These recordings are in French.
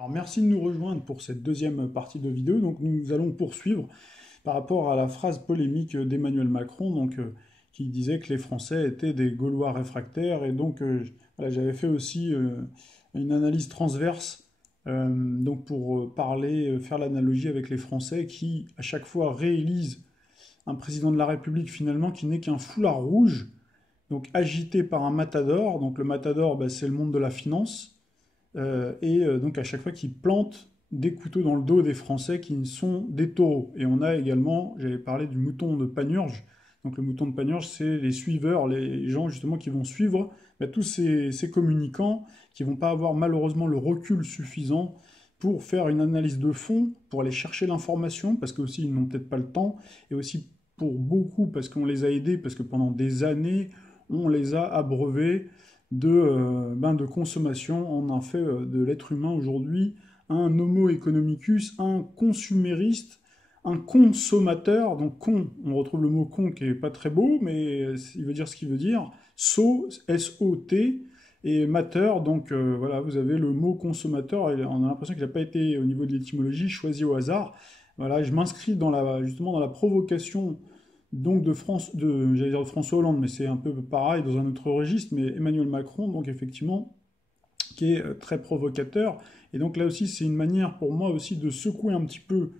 Alors merci de nous rejoindre pour cette deuxième partie de vidéo. Donc nous allons poursuivre par rapport à la phrase polémique d'Emmanuel Macron, qui disait que les Français étaient des Gaulois réfractaires. Et voilà, j'avais fait aussi une analyse transverse pour parler, faire l'analogie avec les Français qui à chaque fois réélisent un président de la République finalement qui n'est qu'un foulard rouge, donc agité par un matador. Donc le matador, bah, c'est le monde de la finance. Donc à chaque fois qu'ils plantent des couteaux dans le dos des Français qui sont des taureaux. Et on a également, j'avais parlé du mouton de Panurge. Donc le mouton de Panurge, c'est les suiveurs, les gens justement qui vont suivre tous ces communicants qui vont pas avoir malheureusement le recul suffisant pour faire une analyse de fond, pour aller chercher l'information, parce que aussi ils n'ont peut-être pas le temps, et aussi pour beaucoup parce qu'on les a aidés, parce que pendant des années, on les a abreuvés de consommation. On en fait de l'être humain aujourd'hui un homo economicus, un consumériste, un consommateur. Donc con, on retrouve le mot con qui est pas très beau, mais il veut dire ce qu'il veut dire. So, S-O-T, et matter, voilà, vous avez le mot consommateur, et on a l'impression qu'il n'a pas été, au niveau de l'étymologie, choisi au hasard. Voilà, je m'inscris justement dans la provocation donc j'allais dire de François Hollande, mais c'est un peu pareil dans un autre registre, mais Emmanuel Macron, donc effectivement, qui est très provocateur. Et donc là aussi, c'est une manière pour moi aussi de secouer un petit peu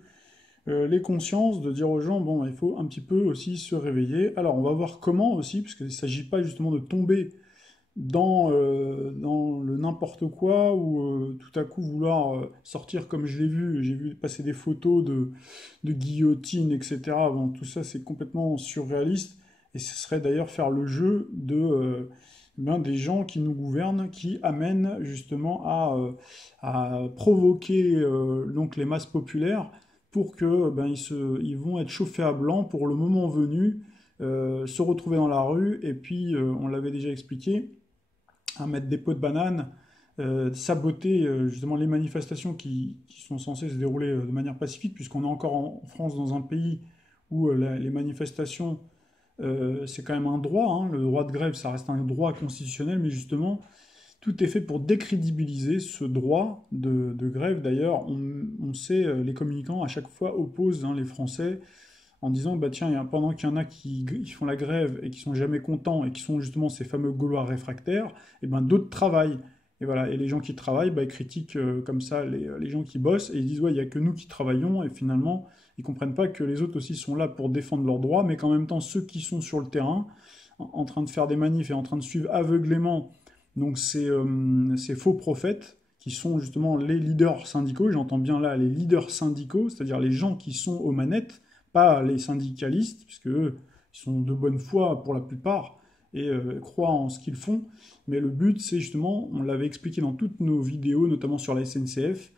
les consciences, de dire aux gens, bon, il faut un petit peu aussi se réveiller. Alors, on va voir comment aussi, parce qu'il ne s'agit pas justement de tomber dans le n'importe quoi ou tout à coup vouloir sortir comme je l'ai vu, j'ai vu passer des photos de guillotine, etc. Bon, tout ça c'est complètement surréaliste et ce serait d'ailleurs faire le jeu des gens qui nous gouvernent, qui amènent justement à provoquer donc les masses populaires pour que ils vont être chauffés à blanc pour le moment venu, se retrouver dans la rue et puis on l'avait déjà expliqué à mettre des pots de bananes, saboter justement les manifestations qui sont censées se dérouler de manière pacifique, puisqu'on est encore en France dans un pays où les manifestations, c'est quand même un droit, hein. Le droit de grève, ça reste un droit constitutionnel, mais justement, tout est fait pour décrédibiliser ce droit de grève. D'ailleurs, on sait, les communicants à chaque fois opposent les Français en disant bah tiens, pendant qu'il y en a qui font la grève et qui sont jamais contents et qui sont justement ces fameux Gaulois réfractaires, et ben d'autres travaillent. Et voilà, et les gens qui travaillent, bah, ils critiquent comme ça les gens qui bossent et ils disent ouais, il n'y a que nous qui travaillons et finalement ils comprennent pas que les autres aussi sont là pour défendre leurs droits, mais qu'en même temps ceux qui sont sur le terrain en train de faire des manifs et en train de suivre aveuglément donc ces faux prophètes qui sont justement les leaders syndicaux, j'entends bien là les leaders syndicaux, c'est-à-dire les gens qui sont aux manettes, pas les syndicalistes, puisque eux, ils sont de bonne foi pour la plupart et croient en ce qu'ils font. Mais le but, c'est justement, on l'avait expliqué dans toutes nos vidéos, notamment sur la SNCF,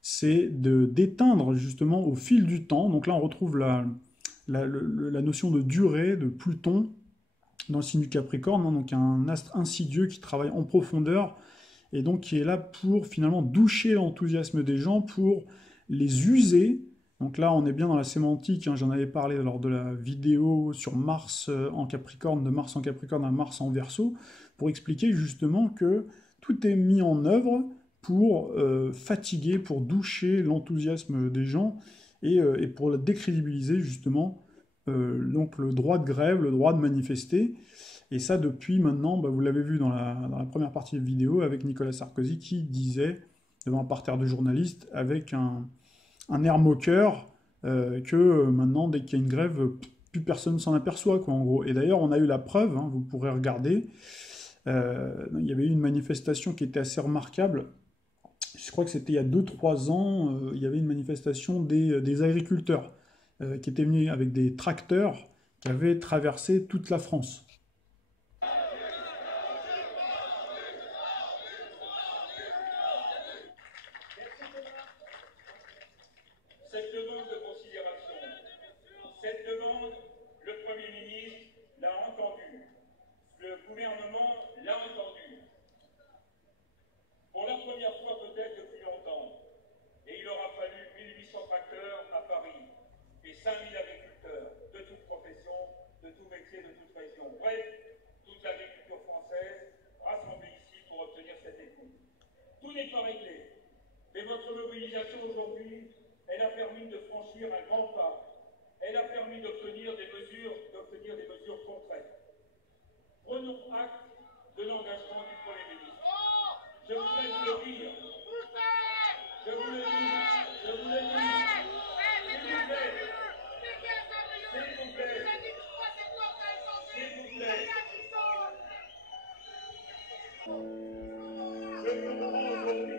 c'est d'éteindre justement au fil du temps. Donc là, on retrouve la notion de durée de Pluton dans le signe du Capricorne, hein, donc un astre insidieux qui travaille en profondeur et donc qui est là pour finalement doucher l'enthousiasme des gens, pour les user. Donc là, on est bien dans la sémantique, hein, j'en avais parlé lors de la vidéo sur Mars en Capricorne, de Mars en Capricorne à Mars en Verseau, pour expliquer justement que tout est mis en œuvre pour fatiguer, pour doucher l'enthousiasme des gens et pour décrédibiliser justement donc le droit de grève, le droit de manifester. Et ça depuis maintenant, bah, vous l'avez vu dans la première partie de vidéo avec Nicolas Sarkozy qui disait devant un parterre de journalistes avec un air moqueur que maintenant dès qu'il y a une grève, plus personne ne s'en aperçoit quoi en gros. Et d'ailleurs on a eu la preuve, hein, vous pourrez regarder, il y avait eu une manifestation qui était assez remarquable. Je crois que c'était il y a 2 3 ans, il y avait une manifestation des agriculteurs qui étaient venus avec des tracteurs qui avaient traversé toute la France. Cette demande de considération, cette demande, le Premier ministre l'a entendue, le gouvernement l'a entendue, pour la première fois peut-être depuis longtemps, et il aura fallu 1800 tracteurs à Paris et 5000 agriculteurs de toute profession, de tout métier, de toute région. Bref, toute l'agriculture française rassemblée ici pour obtenir cette écoute. Tout n'est pas réglé, mais votre mobilisation aujourd'hui, elle a permis de franchir un grand pas. Elle a permis d'obtenir des mesures concrètes. Prenons acte de l'engagement du Premier ministre. Je voudrais vous le dire. Je vous le dis. Je vous le dis. S'il vous plaît. S'il vous plaît. S'il vous plaît. Je comprends aujourd'hui.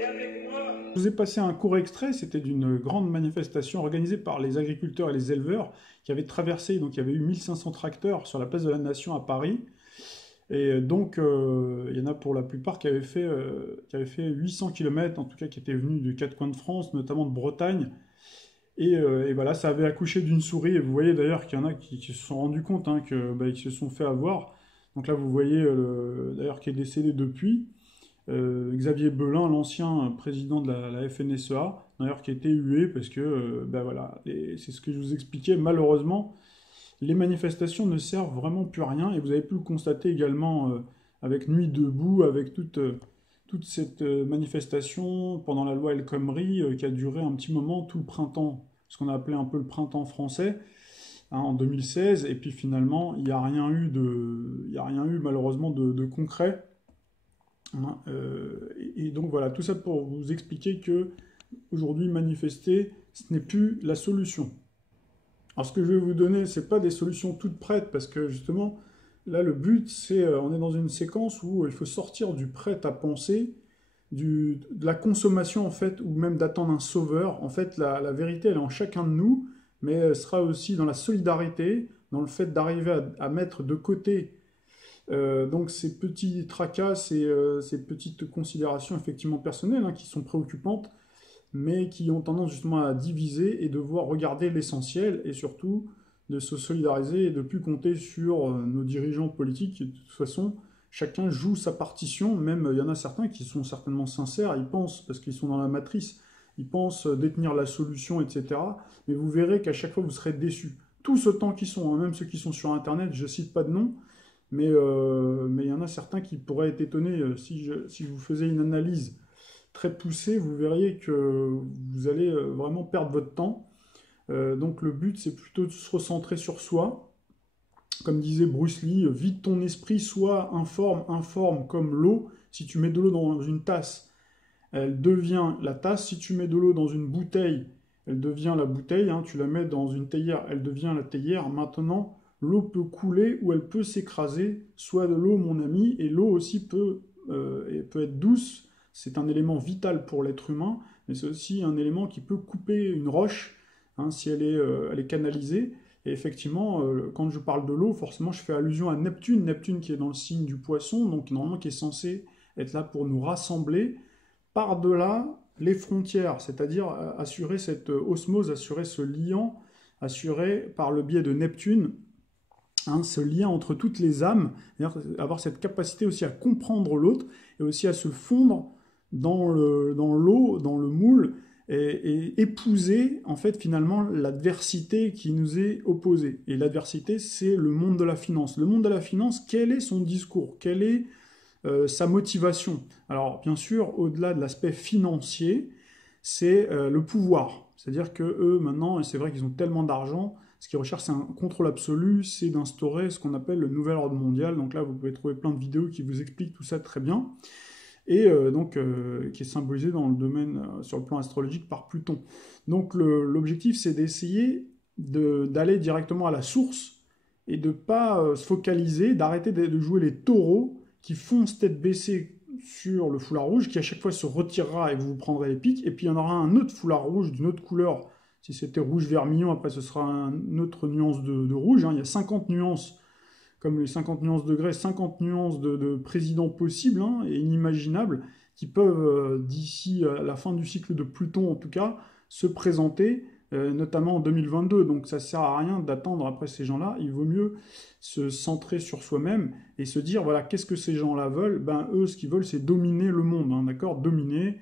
Et avec moi. Je vous ai passé un court extrait, c'était d'une grande manifestation organisée par les agriculteurs et les éleveurs qui avaient traversé, donc il y avait eu 1500 tracteurs sur la place de la Nation à Paris. Et donc, il y en a pour la plupart qui avaient fait 800 km, en tout cas qui étaient venus des quatre coins de France, notamment de Bretagne. Et voilà, ça avait accouché d'une souris. Et vous voyez d'ailleurs qu'il y en a qui se sont rendus compte hein, qu'ils se sont fait avoir. Donc là, vous voyez d'ailleurs qui est décédé depuis. Xavier Belin, l'ancien président de la FNSEA, d'ailleurs qui a été hué parce que, voilà, c'est ce que je vous expliquais, malheureusement, les manifestations ne servent vraiment plus à rien, et vous avez pu le constater également avec Nuit debout, avec toute cette manifestation pendant la loi El Khomri qui a duré un petit moment, tout le printemps, ce qu'on a appelé un peu le printemps français, hein, en 2016, et puis finalement, il n'y a rien eu malheureusement de concret. Hein, et donc voilà, tout ça pour vous expliquer que aujourd'hui manifester, ce n'est plus la solution. Alors ce que je vais vous donner, c'est pas des solutions toutes prêtes, parce que justement, là le but, c'est, on est dans une séquence où il faut sortir du prêt à penser, de la consommation en fait, ou même d'attendre un sauveur. En fait, la vérité, elle est en chacun de nous, mais elle sera aussi dans la solidarité, dans le fait d'arriver à mettre de côté donc ces petits tracas, ces petites considérations effectivement personnelles hein, qui sont préoccupantes, mais qui ont tendance justement à diviser et de voir regarder l'essentiel et surtout de se solidariser et de ne plus compter sur nos dirigeants politiques. De toute façon, chacun joue sa partition, même il y en a certains qui sont certainement sincères, ils pensent, parce qu'ils sont dans la matrice, ils pensent détenir la solution, etc. Mais vous verrez qu'à chaque fois vous serez déçus. Tous autant qu'ils sont, hein, même ceux qui sont sur Internet, je ne cite pas de nom, mais il y en a certains qui pourraient être étonnés si je vous faisais une analyse très poussée, vous verriez que vous allez vraiment perdre votre temps. Donc le but, c'est plutôt de se recentrer sur soi. Comme disait Bruce Lee, vide ton esprit, sois informe comme l'eau. Si tu mets de l'eau dans une tasse, elle devient la tasse. Si tu mets de l'eau dans une bouteille, elle devient la bouteille. Hein. Tu la mets dans une théière, elle devient la théière. Maintenant, l'eau peut couler ou elle peut s'écraser. Sois de l'eau, mon ami, et l'eau aussi peut être douce. C'est un élément vital pour l'être humain, mais c'est aussi un élément qui peut couper une roche hein, si elle est canalisée. Et effectivement, quand je parle de l'eau, forcément, je fais allusion à Neptune. Neptune qui est dans le signe du poisson, donc normalement qui est censé être là pour nous rassembler par-delà les frontières, c'est-à-dire assurer cette osmose, assurer ce lien, assurer par le biais de Neptune, hein, ce lien entre toutes les âmes, avoir cette capacité aussi à comprendre l'autre et aussi à se fondre dans l'eau, dans le moule, et épouser en fait finalement l'adversité qui nous est opposée. Et l'adversité, c'est le monde de la finance. Le monde de la finance, quel est son discours? Quelle est sa motivation? Alors bien sûr, au-delà de l'aspect financier, c'est le pouvoir. C'est-à-dire que eux maintenant, et c'est vrai qu'ils ont tellement d'argent, ce qu'ils recherchent, c'est un contrôle absolu, c'est d'instaurer ce qu'on appelle le nouvel ordre mondial. Donc là, vous pouvez trouver plein de vidéos qui vous expliquent tout ça très bien. Et qui est symbolisé dans le domaine, sur le plan astrologique, par Pluton. Donc l'objectif, c'est d'essayer d'aller directement à la source et de ne pas se focaliser, d'arrêter de jouer les taureaux qui foncent tête baissée sur le foulard rouge, qui à chaque fois se retirera et vous prendrez les pics, et puis il y en aura un autre foulard rouge d'une autre couleur. Si c'était rouge vermillon, après ce sera une autre nuance de rouge. Hein. Il y a 50 nuances, comme les 50 nuances degrés, 50 nuances de présidents possibles hein, et inimaginables, qui peuvent, d'ici à la fin du cycle de Pluton en tout cas, se présenter, notamment en 2022. Donc ça ne sert à rien d'attendre après ces gens-là, il vaut mieux se centrer sur soi-même et se dire, voilà, qu'est-ce que ces gens-là veulent? Ben, eux, ce qu'ils veulent, c'est dominer le monde, hein, d'accord? Dominer,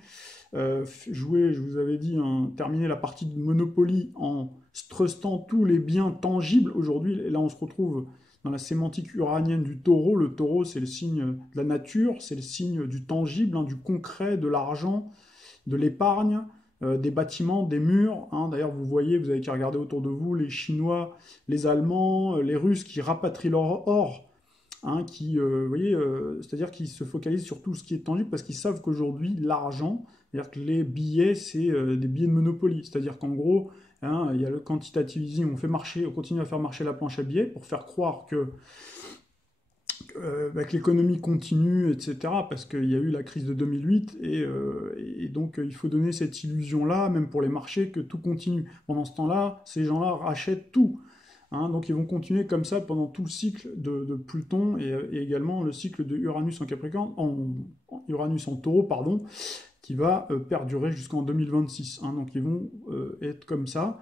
jouer, je vous avais dit, hein, terminer la partie de Monopoly en trustant tous les biens tangibles. Aujourd'hui, là, on se retrouve dans la sémantique uranienne du taureau. Le taureau, c'est le signe de la nature, c'est le signe du tangible, hein, du concret, de l'argent. de l'épargne, des bâtiments, des murs. Hein. D'ailleurs, vous voyez, vous avez qu'à regarder autour de vous, les Chinois, les Allemands, les Russes qui rapatrient leur or. Hein, vous voyez, c'est-à-dire qu'ils se focalisent sur tout ce qui est tangible parce qu'ils savent qu'aujourd'hui, l'argent, c'est-à-dire que les billets, c'est des billets de Monopoly. C'est-à-dire qu'en gros, hein, il y a le quantitative easing, on continue à faire marcher la planche à billets pour faire croire que l'économie continue, etc. Parce qu'il y a eu la crise de 2008 et donc il faut donner cette illusion-là, même pour les marchés, que tout continue. Pendant ce temps-là, ces gens-là rachètent tout. Hein, donc ils vont continuer comme ça pendant tout le cycle de Pluton et également le cycle de Uranus en Capricorne, Uranus en Taureau, pardon, qui va perdurer jusqu'en 2026. Hein, donc ils vont être comme ça.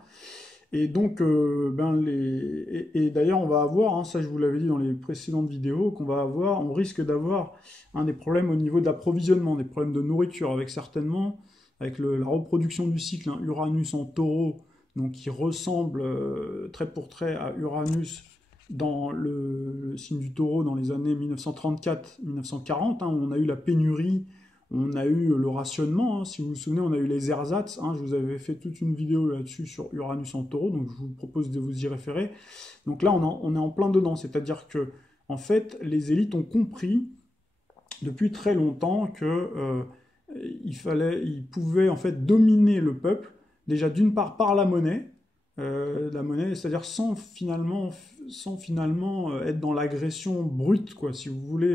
Et donc, d'ailleurs, on va avoir, hein, ça je vous l'avais dit dans les précédentes vidéos, on risque d'avoir des problèmes au niveau de l'approvisionnement, des problèmes de nourriture, avec certainement, avec la reproduction du cycle, hein, Uranus en Taureau, donc qui ressemble trait pour trait à Uranus dans le signe du Taureau dans les années 1934-1940, hein, où on a eu la pénurie, on a eu le rationnement, hein. Si vous vous souvenez, on a eu les ersatz, hein, je vous avais fait toute une vidéo là-dessus sur Uranus en Taureau, donc je vous propose de vous y référer. Donc là, on est en plein dedans, c'est-à-dire que, en fait, les élites ont compris depuis très longtemps que ils pouvaient en fait dominer le peuple, déjà d'une part par la monnaie, c'est-à-dire sans finalement être dans l'agression brute, quoi, si vous voulez,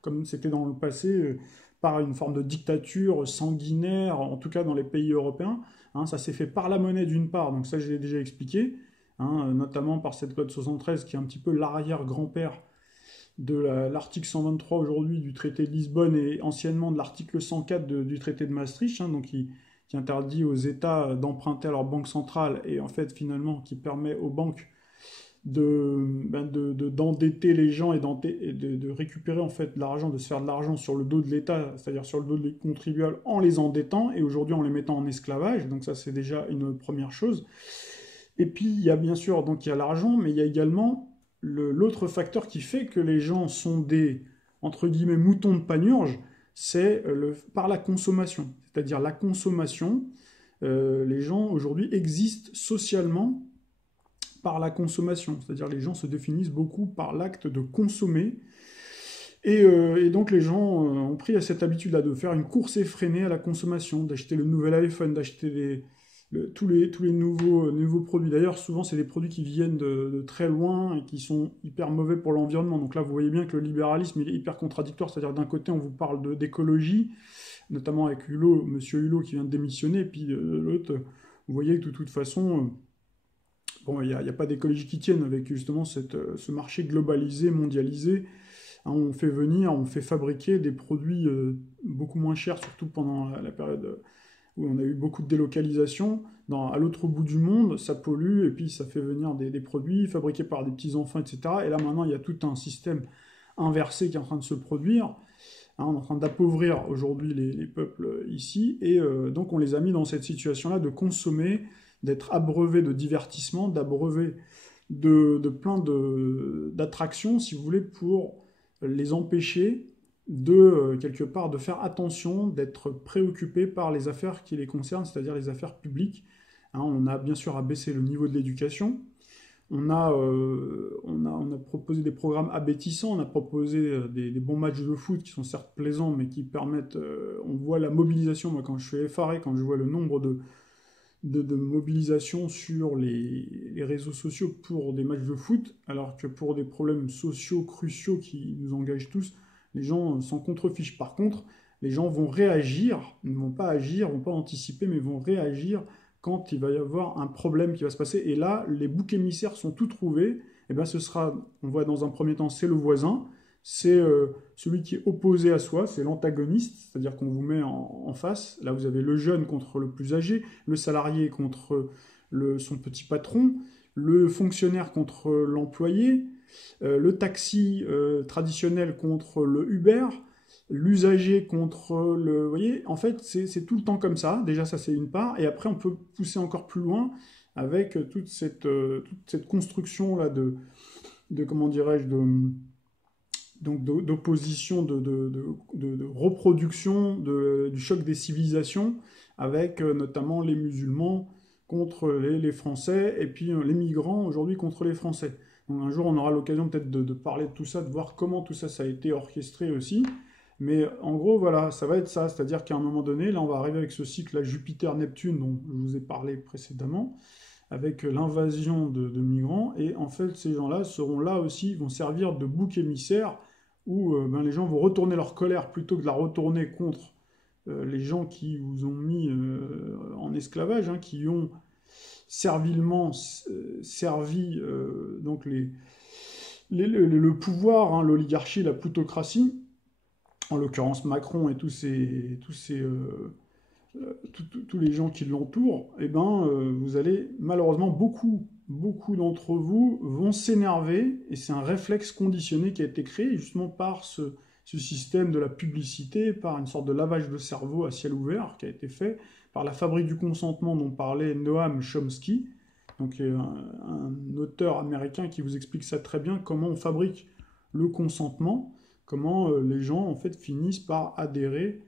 comme c'était dans le passé, par une forme de dictature sanguinaire, en tout cas dans les pays européens. Hein, ça s'est fait par la monnaie d'une part, donc ça je l'ai déjà expliqué, hein, notamment par cette code 73 qui est un petit peu l'arrière-grand-père de l'article 123 aujourd'hui du traité de Lisbonne et anciennement de l'article 104 du traité de Maastricht, hein, donc qui interdit aux États d'emprunter à leur banque centrale et en fait finalement qui permet aux banques d'endetter les gens et de récupérer en fait de l'argent, de se faire de l'argent sur le dos de l'État, c'est-à-dire sur le dos des contribuables en les endettant et aujourd'hui en les mettant en esclavage, donc ça c'est déjà une première chose. Et puis il y a bien sûr, donc il y a l'argent, mais il y a également l'autre facteur qui fait que les gens sont des, entre guillemets, moutons de panurge, c'est par la consommation. C'est-à-dire la consommation, les gens aujourd'hui existent socialement par la consommation. C'est-à-dire les gens se définissent beaucoup par l'acte de consommer. Et donc les gens ont pris à cette habitude-là de faire une course effrénée à la consommation, d'acheter le nouvel iPhone, d'acheter tous les nouveaux produits. D'ailleurs, souvent, c'est des produits qui viennent de très loin et qui sont hyper mauvais pour l'environnement. Donc là, vous voyez bien que le libéralisme il est hyper contradictoire. C'est-à-dire, d'un côté, on vous parle d'écologie, notamment avec Hulot, Monsieur Hulot qui vient de démissionner, et puis de l'autre, vous voyez que de toute façon, bon, il n'y a pas d'écologie qui tienne avec justement ce marché globalisé, mondialisé. Hein, on fait fabriquer des produits beaucoup moins chers, surtout pendant la période où on a eu beaucoup de délocalisation, à l'autre bout du monde, ça pollue, et puis ça fait venir des produits fabriqués par des petits-enfants, etc. Et là, maintenant, il y a tout un système inversé qui est en train de se produire. Hein, on est en train d'appauvrir aujourd'hui les peuples ici, et donc on les a mis dans cette situation-là de consommer, d'être abreuvés de divertissement, d'abreuvés de plein d'attractions, si vous voulez, pour les empêcher quelque part, de faire attention, d'être préoccupé par les affaires qui les concernent, c'est-à-dire les affaires publiques. Hein, on a bien sûr à baisser le niveau de l'éducation. On a proposé des programmes abétissants, on a proposé des bons matchs de foot qui sont certes plaisants, mais qui permettent... on voit la mobilisation, moi quand je suis effaré, quand je vois le nombre de mobilisation sur les réseaux sociaux pour des matchs de foot, alors que pour des problèmes sociaux cruciaux qui nous engagent tous, les gens s'en contrefichent. Par contre, les gens vont réagir, ils ne vont pas agir, ne vont pas anticiper, mais vont réagir quand il va y avoir un problème qui va se passer. Et là, les boucs émissaires sont tout trouvés. Et bien, ce sera, on voit dans un premier temps, c'est le voisin, c'est celui qui est opposé à soi, c'est l'antagoniste, c'est-à-dire qu'on vous met en face. Là, vous avez le jeune contre le plus âgé, le salarié contre son petit patron, le fonctionnaire contre l'employé, le taxi traditionnel contre le Uber, l'usager contre le... Vous voyez, en fait, c'est tout le temps comme ça. Déjà, ça, c'est une part. Et après, on peut pousser encore plus loin avec toute cette construction-là comment dirais-je, donc d'opposition, de reproduction du choc des civilisations, avec notamment les musulmans contre les Français, et puis les migrants aujourd'hui contre les Français. Donc un jour, on aura l'occasion peut-être de parler de tout ça, de voir comment tout ça, ça a été orchestré aussi. Mais en gros, voilà, ça va être ça. C'est-à-dire qu'à un moment donné, là, on va arriver avec ce cycle à Jupiter-Neptune dont je vous ai parlé précédemment, avec l'invasion de migrants. Et en fait, ces gens-là seront là aussi, vont servir de bouc émissaire, où ben, les gens vont retourner leur colère plutôt que de la retourner contre les gens qui vous ont mis en esclavage, hein, qui ont servilement servi donc le pouvoir, hein, l'oligarchie, la plutocratie, en l'occurrence Macron et tous les gens qui l'entourent, eh ben, vous allez, malheureusement, beaucoup d'entre vous vont s'énerver, et c'est un réflexe conditionné qui a été créé justement par ce système de la publicité, par une sorte de lavage de cerveau à ciel ouvert qui a été fait par la fabrique du consentement dont parlait Noam Chomsky, donc un auteur américain qui vous explique ça très bien, comment on fabrique le consentement, comment les gens en fait finissent par adhérer,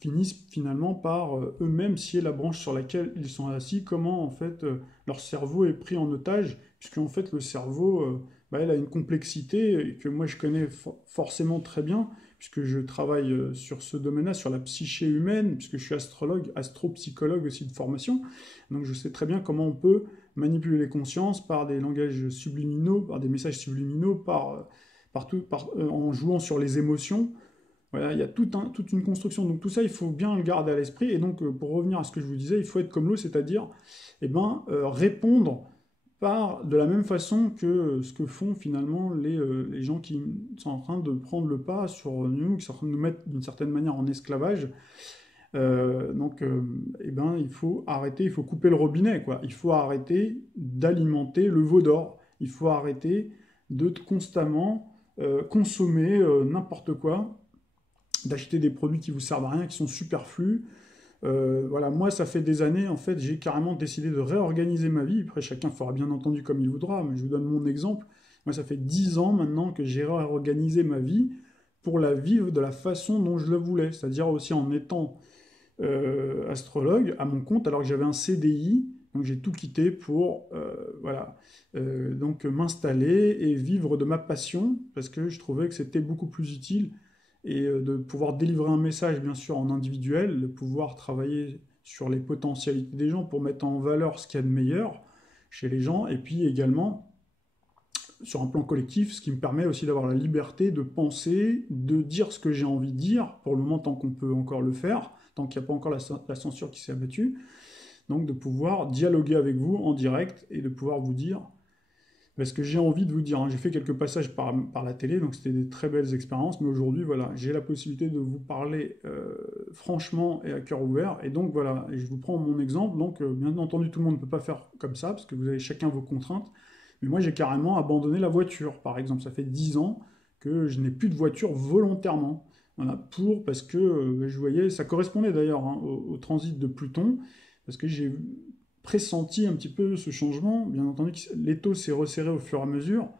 finissent finalement par eux-mêmes scier la branche sur laquelle ils sont assis, comment en fait leur cerveau est pris en otage, puisque en fait le cerveau, bah, il a une complexité que moi je connais forcément très bien, puisque je travaille sur ce domaine-là, sur la psyché humaine, puisque je suis astrologue, astropsychologue aussi de formation, donc je sais très bien comment on peut manipuler les consciences par des langages subliminaux, par des messages subliminaux, en jouant sur les émotions. Voilà, il y a toute une construction. Donc tout ça, il faut bien le garder à l'esprit. Et donc, pour revenir à ce que je vous disais, il faut être comme l'eau, c'est-à-dire eh ben, répondre de la même façon que ce que font finalement les gens qui sont en train de prendre le pas sur nous, qui sont en train de nous mettre d'une certaine manière en esclavage. Eh ben, il faut arrêter, il faut couper le robinet, quoi. Il faut arrêter d'alimenter le veau d'or. Il faut arrêter de constamment consommer n'importe quoi, d'acheter des produits qui vous servent à rien, qui sont superflus. Voilà, moi, ça fait des années, en fait, j'ai carrément décidé de réorganiser ma vie. Après, chacun fera bien entendu comme il voudra, mais je vous donne mon exemple. Moi, ça fait 10 ans maintenant que j'ai réorganisé ma vie pour la vivre de la façon dont je le voulais, c'est-à-dire aussi en étant astrologue à mon compte, alors que j'avais un CDI, donc j'ai tout quitté pour voilà, donc m'installer et vivre de ma passion, parce que je trouvais que c'était beaucoup plus utile, et de pouvoir délivrer un message, bien sûr, en individuel, de pouvoir travailler sur les potentialités des gens pour mettre en valeur ce qu'il y a de meilleur chez les gens, et puis également sur un plan collectif, ce qui me permet aussi d'avoir la liberté de penser, de dire ce que j'ai envie de dire, pour le moment tant qu'on peut encore le faire, tant qu'il n'y a pas encore la censure qui s'est abattue, donc de pouvoir dialoguer avec vous en direct et de pouvoir vous dire ce que j'ai envie de vous dire. Hein. J'ai fait quelques passages par la télé, donc c'était des très belles expériences, mais aujourd'hui, voilà, j'ai la possibilité de vous parler franchement et à cœur ouvert, et donc voilà, et je vous prends mon exemple, donc bien entendu, tout le monde ne peut pas faire comme ça, parce que vous avez chacun vos contraintes, mais moi j'ai carrément abandonné la voiture, par exemple, ça fait 10 ans que je n'ai plus de voiture volontairement, voilà, parce que je voyais, ça correspondait d'ailleurs hein, au transit de Pluton, parce que j'ai pressenti un petit peu ce changement. Bien entendu, l'étau s'est resserré au fur et à mesure.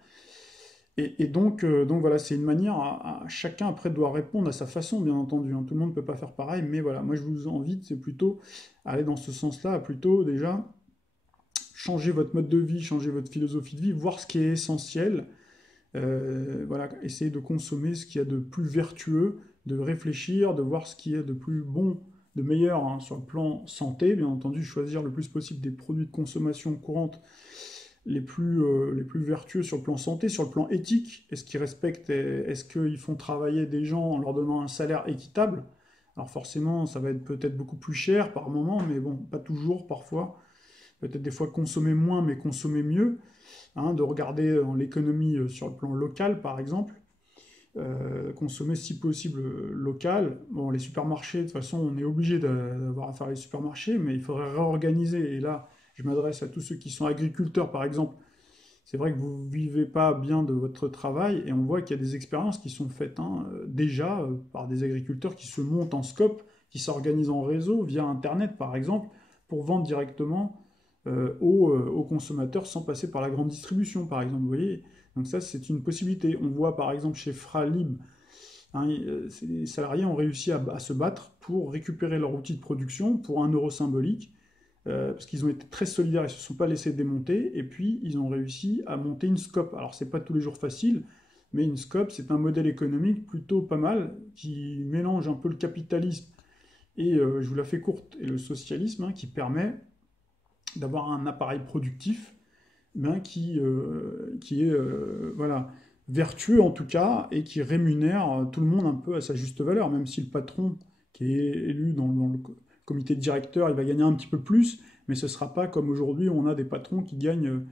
Et donc voilà, c'est une manière chacun après doit répondre à sa façon, bien entendu. Hein. Tout le monde ne peut pas faire pareil, mais voilà, moi je vous invite, c'est plutôt aller dans ce sens-là, à plutôt déjà changer votre mode de vie, changer votre philosophie de vie, voir ce qui est essentiel. Voilà, essayer de consommer ce qu'il y a de plus vertueux, de réfléchir, de voir ce qu'il y a de plus bon, de meilleur hein, sur le plan santé, bien entendu, choisir le plus possible des produits de consommation courante les plus vertueux sur le plan santé, sur le plan éthique, est-ce qu'ils respectent, est-ce qu'ils font travailler des gens en leur donnant un salaire équitable? Alors forcément, ça va être peut-être beaucoup plus cher par moment, mais bon, pas toujours, parfois. Peut-être des fois consommer moins, mais consommer mieux. Hein, de regarder l'économie sur le plan local, par exemple. Consommer si possible local. Bon, les supermarchés, de toute façon, on est obligé d'avoir à faire les supermarchés, mais il faudrait réorganiser. Et là, je m'adresse à tous ceux qui sont agriculteurs, par exemple. C'est vrai que vous ne vivez pas bien de votre travail, et on voit qu'il y a des expériences qui sont faites hein, déjà par des agriculteurs qui se montent en scope, qui s'organisent en réseau, via Internet, par exemple, pour vendre directement aux consommateurs sans passer par la grande distribution, par exemple. Vous voyez, Donc ça, c'est une possibilité. On voit par exemple chez Fralib, hein, les salariés ont réussi à se battre pour récupérer leur outil de production pour 1 euro symbolique, parce qu'ils ont été très solidaires, ils ne se sont pas laissés démonter, et puis ils ont réussi à monter une SCOP. Alors c'est pas tous les jours facile, mais une SCOP, c'est un modèle économique plutôt pas mal, qui mélange un peu le capitalisme et, je vous la fais courte, et le socialisme, hein, qui permet d'avoir un appareil productif, ben, qui est voilà, vertueux en tout cas, et qui rémunère tout le monde un peu à sa juste valeur, même si le patron qui est élu dans le comité de directeur, il va gagner un petit peu plus, mais ce ne sera pas comme aujourd'hui où on a des patrons qui gagnent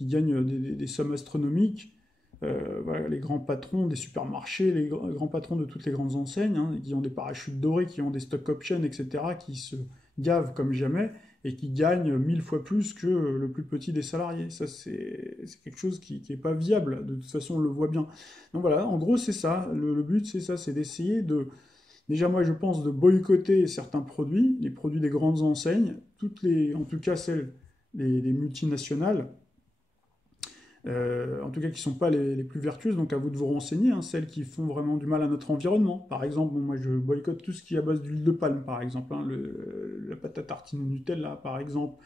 des sommes astronomiques. Voilà, les grands patrons des supermarchés, les grands patrons de toutes les grandes enseignes, hein, qui ont des parachutes dorés, qui ont des stock options, etc., qui se gavent comme jamais et qui gagnent 1000 fois plus que le plus petit des salariés. Ça, c'est quelque chose qui n'est pas viable. De toute façon, on le voit bien. Donc voilà, en gros, c'est ça. Le but, c'est ça, c'est d'essayer de... Déjà, moi, je pense de boycotter certains produits, les produits des grandes enseignes, en tout cas celles, les multinationales, en tout cas qui ne sont pas les plus vertueuses, donc à vous de vous renseigner, hein, celles qui font vraiment du mal à notre environnement. Par exemple, bon, moi je boycotte tout ce qui est à base d'huile de palme, par exemple, hein, la pâte à tartiner Nutella, par exemple,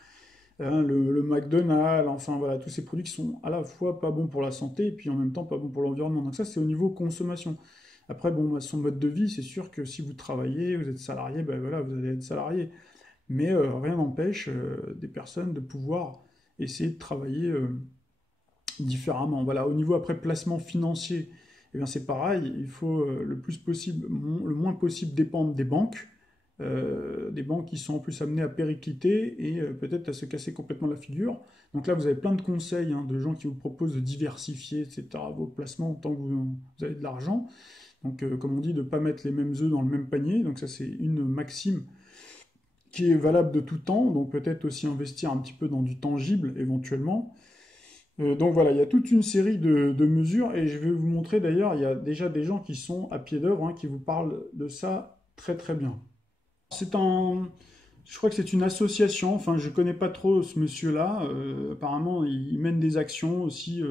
hein, le McDonald's, enfin voilà, tous ces produits qui sont à la fois pas bons pour la santé et puis en même temps pas bons pour l'environnement. Donc ça, c'est au niveau consommation. Après, bon, bah, son mode de vie, c'est sûr que si vous travaillez, vous êtes salarié, ben voilà, vous allez être salarié. Mais rien n'empêche des personnes de pouvoir essayer de travailler différemment. Voilà, au niveau après placement financier, eh bien c'est pareil, il faut le plus possible, le moins possible dépendre des banques qui sont en plus amenées à péricliter et peut-être à se casser complètement la figure. Donc là, vous avez plein de conseils, hein, de gens qui vous proposent de diversifier, etc., vos placements tant que vous avez de l'argent. Donc, comme on dit, de ne pas mettre les mêmes œufs dans le même panier. Donc ça, c'est une maxime qui est valable de tout temps. Donc peut-être aussi investir un petit peu dans du tangible éventuellement. Donc voilà, il y a toute une série de mesures et je vais vous montrer d'ailleurs, il y a déjà des gens qui sont à pied d'œuvre, hein, qui vous parlent de ça très très bien. C'est un, je crois que c'est une association, enfin je connais pas trop ce monsieur-là, apparemment il mène des actions aussi,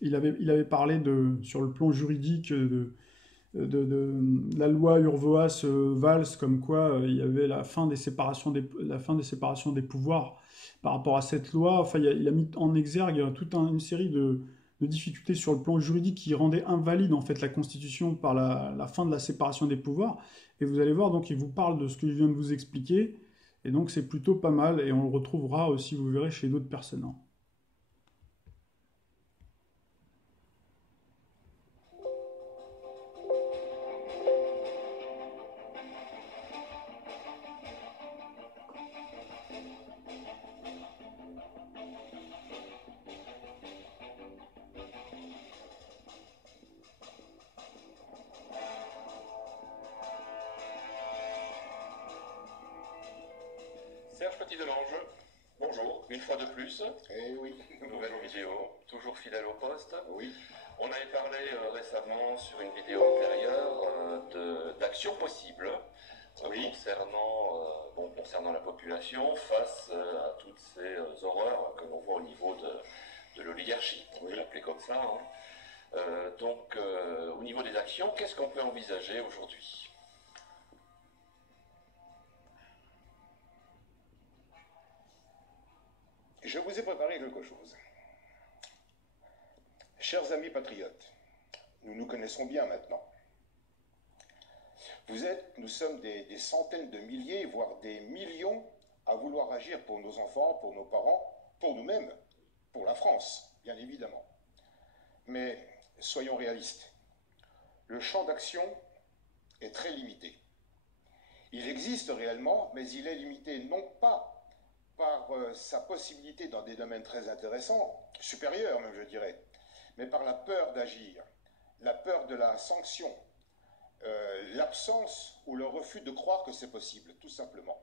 il avait parlé sur le plan juridique de la loi Urvoas-Valls, comme quoi il y avait la fin des séparations des pouvoirs par rapport à cette loi. Enfin, il a mis en exergue toute une série de difficultés sur le plan juridique qui rendaient invalide en fait la Constitution par la fin de la séparation des pouvoirs. Et vous allez voir, donc il vous parle de ce que je viens de vous expliquer. Et donc c'est plutôt pas mal. Et on le retrouvera aussi, vous verrez, chez d'autres personnes, hein. Serge Petit-Delange, bonjour, une fois de plus. Eh oui, Nouvelle vidéo, toujours fidèle au poste. oui. On avait parlé récemment sur une vidéo antérieure d'actions possibles Oui. concernant la population face à toutes ces horreurs que l'on voit au niveau de l'oligarchie, on peut l'appeler comme ça, hein. Au niveau des actions, qu'est-ce qu'on peut envisager aujourd'hui ? Je vous ai préparé quelque chose. Chers amis patriotes, nous nous connaissons bien maintenant. Nous sommes des centaines de milliers, voire des millions, à vouloir agir pour nos enfants, pour nos parents, pour nous-mêmes, pour la France, bien évidemment. Mais soyons réalistes. Le champ d'action est très limité. Il existe réellement, mais il est limité non pas par sa possibilité dans des domaines très intéressants, supérieurs même je dirais, mais par la peur d'agir, la peur de la sanction, l'absence ou le refus de croire que c'est possible, tout simplement.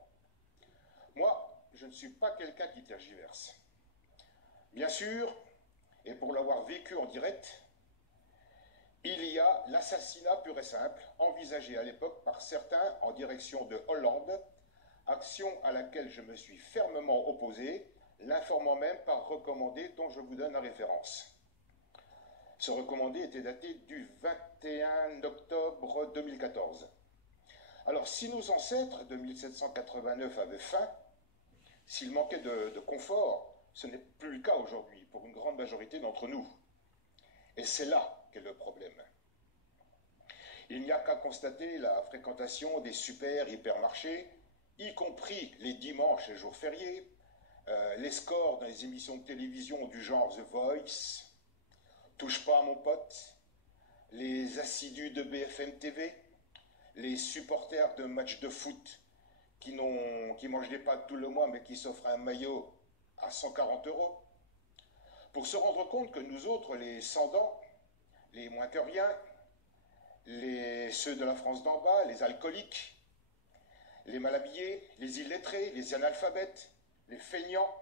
Moi, je ne suis pas quelqu'un qui tergiverse. Bien sûr, et pour l'avoir vécu en direct, il y a l'assassinat pur et simple, envisagé à l'époque par certains en direction de Hollande, action à laquelle je me suis fermement opposé, l'informant même par recommandé dont je vous donne la référence. Ce recommandé était daté du 21 octobre 2014. Alors, si nos ancêtres de 1789 avaient faim, s'il manquait de confort, ce n'est plus le cas aujourd'hui pour une grande majorité d'entre nous. Et c'est là qu'est le problème. Il n'y a qu'à constater la fréquentation des super-hypermarchés, y compris les dimanches et jours fériés, les scores dans les émissions de télévision du genre The Voice, Touche pas à mon pote, les assidus de BFM TV, les supporters de matchs de foot qui mangent des pâtes tout le mois mais qui s'offrent un maillot à 140 €, pour se rendre compte que nous autres, les sans-dents, les moins que rien, ceux de la France d'en bas, les alcooliques, les mal habillés, les illettrés, les analphabètes, les feignants,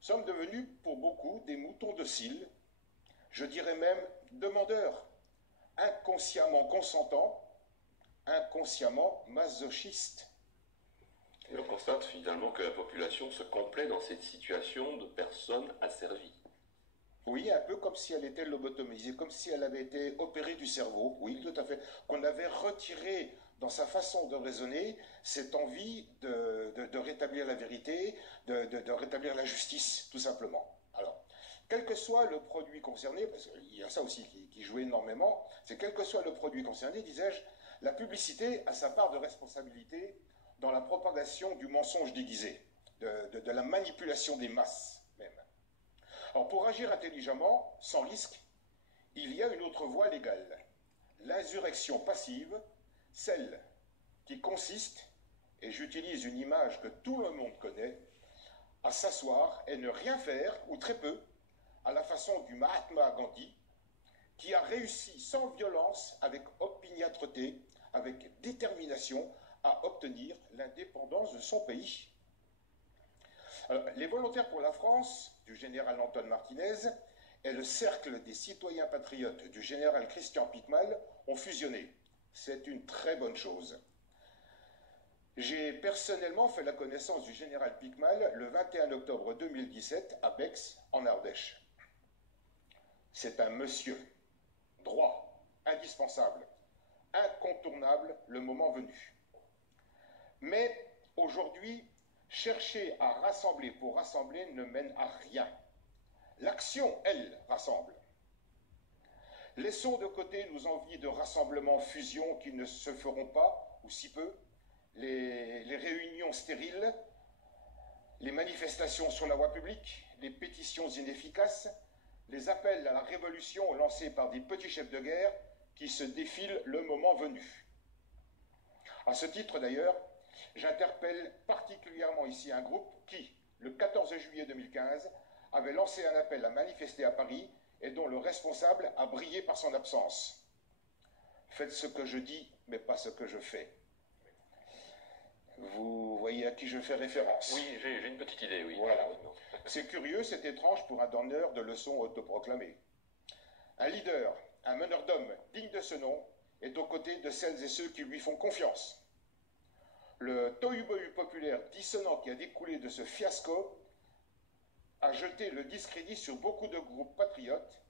sommes devenus pour beaucoup des moutons dociles, je dirais même demandeurs, inconsciemment consentants, inconsciemment masochistes. Et on constate finalement que la population se complaît dans cette situation de personnes asservies. Oui, un peu comme si elle était lobotomisée, comme si elle avait été opérée du cerveau, oui, tout à fait, qu'on avait retiré dans sa façon de raisonner cette envie de rétablir la vérité, de rétablir la justice, tout simplement. Alors, quel que soit le produit concerné, parce qu'il y a ça aussi qui joue énormément, c'est quel que soit le produit concerné, disais-je, la publicité a sa part de responsabilité dans la propagation du mensonge déguisé, de la manipulation des masses même. Alors pour agir intelligemment, sans risque, il y a une autre voie légale, l'insurrection passive, celle qui consiste, et j'utilise une image que tout le monde connaît, à s'asseoir et ne rien faire, ou très peu, à la façon du Mahatma Gandhi, qui a réussi sans violence, avec opiniâtreté, avec détermination, à obtenir l'indépendance de son pays. Alors, les volontaires pour la France, du général Antoine Martinez, et le cercle des citoyens patriotes du général Christian Piquemal ont fusionné. C'est une très bonne chose. J'ai personnellement fait la connaissance du général Piquemal le 21 octobre 2017 à Bex, en Ardèche. C'est un monsieur, droit, indispensable, incontournable le moment venu. Mais aujourd'hui, chercher à rassembler pour rassembler ne mène à rien. L'action, elle, rassemble. Laissons de côté nos envies de rassemblement, fusion qui ne se feront pas, ou si peu, les réunions stériles, les manifestations sur la voie publique, les pétitions inefficaces, les appels à la révolution lancés par des petits chefs de guerre qui se défilent le moment venu. À ce titre d'ailleurs, j'interpelle particulièrement ici un groupe qui, le 14 juillet 2015, avait lancé un appel à manifester à Paris et dont le responsable a brillé par son absence. Faites ce que je dis, mais pas ce que je fais. Vous voyez à qui je fais référence? Oui, j'ai une petite idée, oui. Voilà. C'est curieux, c'est étrange pour un donneur de leçons autoproclamées. Un leader, un meneur d'hommes digne de ce nom, est aux côtés de celles et ceux qui lui font confiance. Le tohu-bohu populaire dissonant qui a découlé de ce fiasco a jeté le discrédit sur beaucoup de groupes patriotes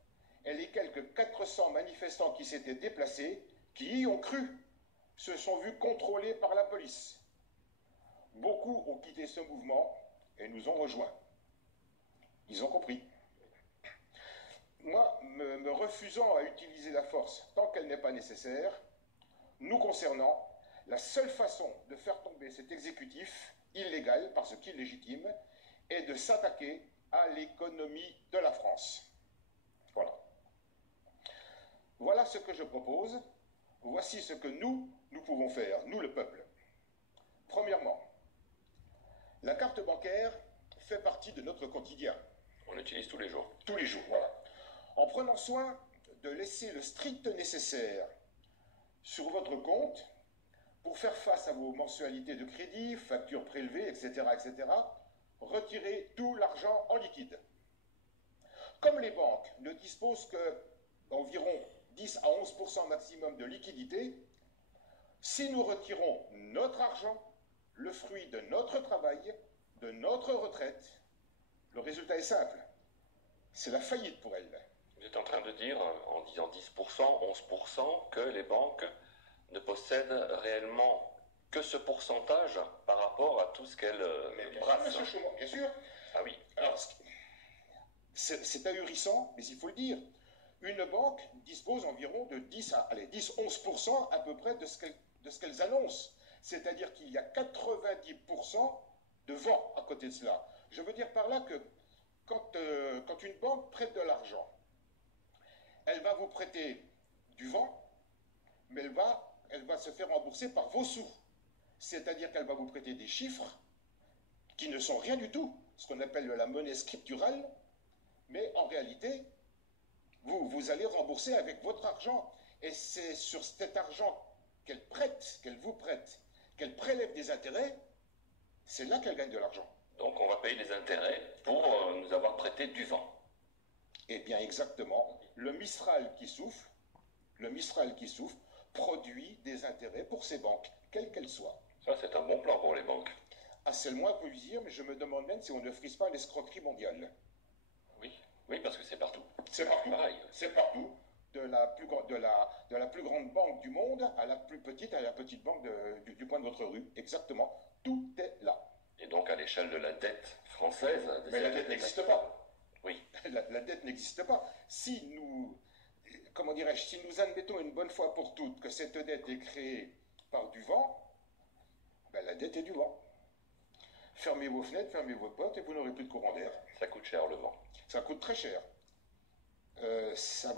et les quelques 400 manifestants qui s'étaient déplacés, qui y ont cru, se sont vus contrôlés par la police. Beaucoup ont quitté ce mouvement et nous ont rejoints. Ils ont compris. Moi, me refusant à utiliser la force tant qu'elle n'est pas nécessaire, nous concernant, la seule façon de faire tomber cet exécutif illégal, parce qu'illégitime, est de s'attaquer à l'économie de la France. Voilà. Voilà ce que je propose. Voici ce que nous pouvons faire, nous le peuple. Premièrement, la carte bancaire fait partie de notre quotidien. On l'utilise tous les jours. Tous les jours, voilà. En prenant soin de laisser le strict nécessaire sur votre compte pour faire face à vos mensualités de crédit, factures prélevées, etc., retirez tout l'argent en liquide. Comme les banques ne disposent que d'environ 10 à 11% maximum de liquidité, si nous retirons notre argent, le fruit de notre travail, de notre retraite, le résultat est simple. C'est la faillite pour elle. Vous êtes en train de dire, en disant 10%, 11%, que les banques ne possèdent réellement que ce pourcentage par rapport à tout ce qu'elles brassent. Monsieur Chaumont, bien sûr. Ah oui. Alors, c'est ahurissant, mais il faut le dire. Une banque dispose environ de 10-11% à peu près de ce qu'elles annoncent. C'est-à-dire qu'il y a 90% de vent à côté de cela. Je veux dire par là que quand une banque prête de l'argent, elle va vous prêter du vent, mais elle va se faire rembourser par vos sous. C'est-à-dire qu'elle va vous prêter des chiffres qui ne sont rien du tout, ce qu'on appelle la monnaie scripturale, mais en réalité, vous allez rembourser avec votre argent. Et c'est sur cet argent qu'elle prête, qu'elle vous prête, qu'elle prélève des intérêts, c'est là qu'elle gagne de l'argent. Donc on va payer des intérêts pour nous avoir prêté du vent. Eh bien exactement, le Mistral qui souffle, produit des intérêts pour ces banques, quelles qu'elles soient. Ça, c'est un bon plan pour les banques. Ah, c'est le moins qu'on puisse dire, mais je me demande même si on ne frise pas l'escroquerie mondiale. Oui, parce que c'est partout. C'est partout. Pareil. C'est partout. De la plus grande banque du monde à la plus petite, à la petite banque du coin de votre rue. Exactement. Tout est là. Et donc à l'échelle de la dette française... Mais la dette n'existe pas. Oui. La dette n'existe pas. Si nous admettons une bonne fois pour toutes que cette dette est créée par du vent, ben la dette est du vent. Fermez vos fenêtres, fermez vos portes et vous n'aurez plus de courant d'air. Ça coûte cher le vent. Ça coûte très cher. Ça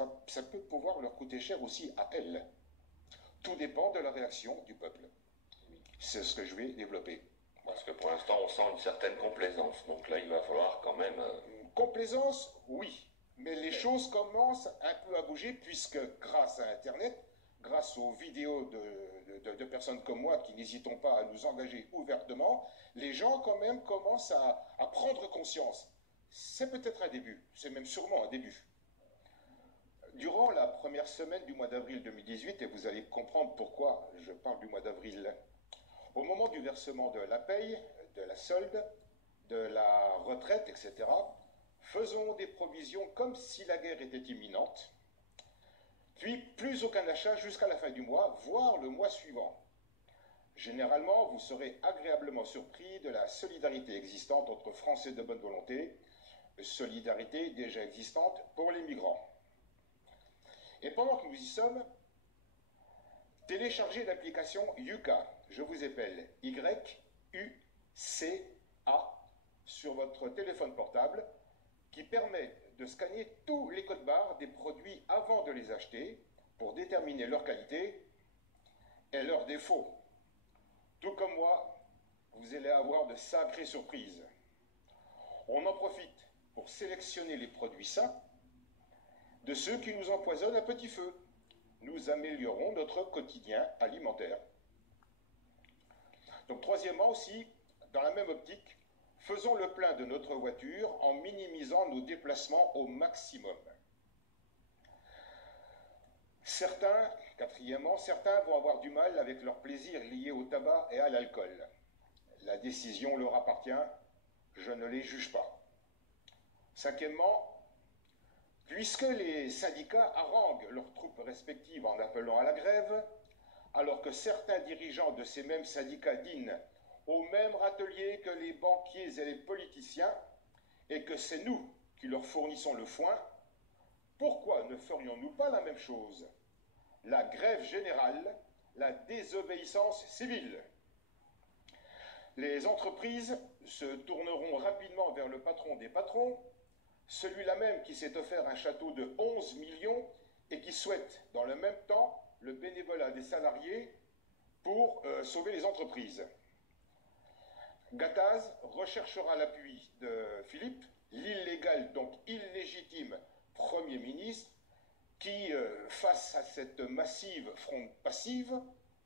peut pouvoir leur coûter cher aussi à elles. Tout dépend de la réaction du peuple. C'est ce que je vais développer. Parce que pour l'instant, on sent une certaine complaisance. Donc là, il va falloir quand même... Complaisance, oui. Mais les choses commencent un peu à bouger puisque grâce à Internet, grâce aux vidéos de personnes comme moi qui n'hésitons pas à nous engager ouvertement, les gens quand même commencent à prendre conscience. C'est peut-être un début, c'est même sûrement un début. Durant la première semaine du mois d'avril 2018, et vous allez comprendre pourquoi je parle du mois d'avril, au moment du versement de la paye, de la solde, de la retraite, etc., faisons des provisions comme si la guerre était imminente, puis plus aucun achat jusqu'à la fin du mois, voire le mois suivant. Généralement, vous serez agréablement surpris de la solidarité existante entre Français de bonne volonté, solidarité déjà existante pour les migrants. Et pendant que nous y sommes, téléchargez l'application Yuka, je vous appelle Y-U-C-A, sur votre téléphone portable, qui permet de scanner tous les codes barres des produits avant de les acheter pour déterminer leur qualité et leurs défauts. Tout comme moi, vous allez avoir de sacrées surprises. On en profite pour sélectionner les produits sains de ceux qui nous empoisonnent à petit feu. Nous améliorons notre quotidien alimentaire. Donc troisièmement aussi, dans la même optique, faisons le plein de notre voiture en minimisant nos déplacements au maximum. Quatrièmement, certains vont avoir du mal avec leurs plaisirs liés au tabac et à l'alcool. La décision leur appartient, je ne les juge pas. Cinquièmement, puisque les syndicats haranguent leurs troupes respectives en appelant à la grève, alors que certains dirigeants de ces mêmes syndicats dînent au même râtelier que les banquiers et les politiciens, et que c'est nous qui leur fournissons le foin, pourquoi ne ferions-nous pas la même chose? La grève générale, la désobéissance civile. Les entreprises se tourneront rapidement vers le patron des patrons, celui-là même qui s'est offert un château de 11 millions et qui souhaite, dans le même temps, le bénévolat des salariés pour sauver les entreprises. Gattaz recherchera l'appui de Philippe, l'illégal, donc illégitime Premier ministre, qui, face à cette massive fronde passive,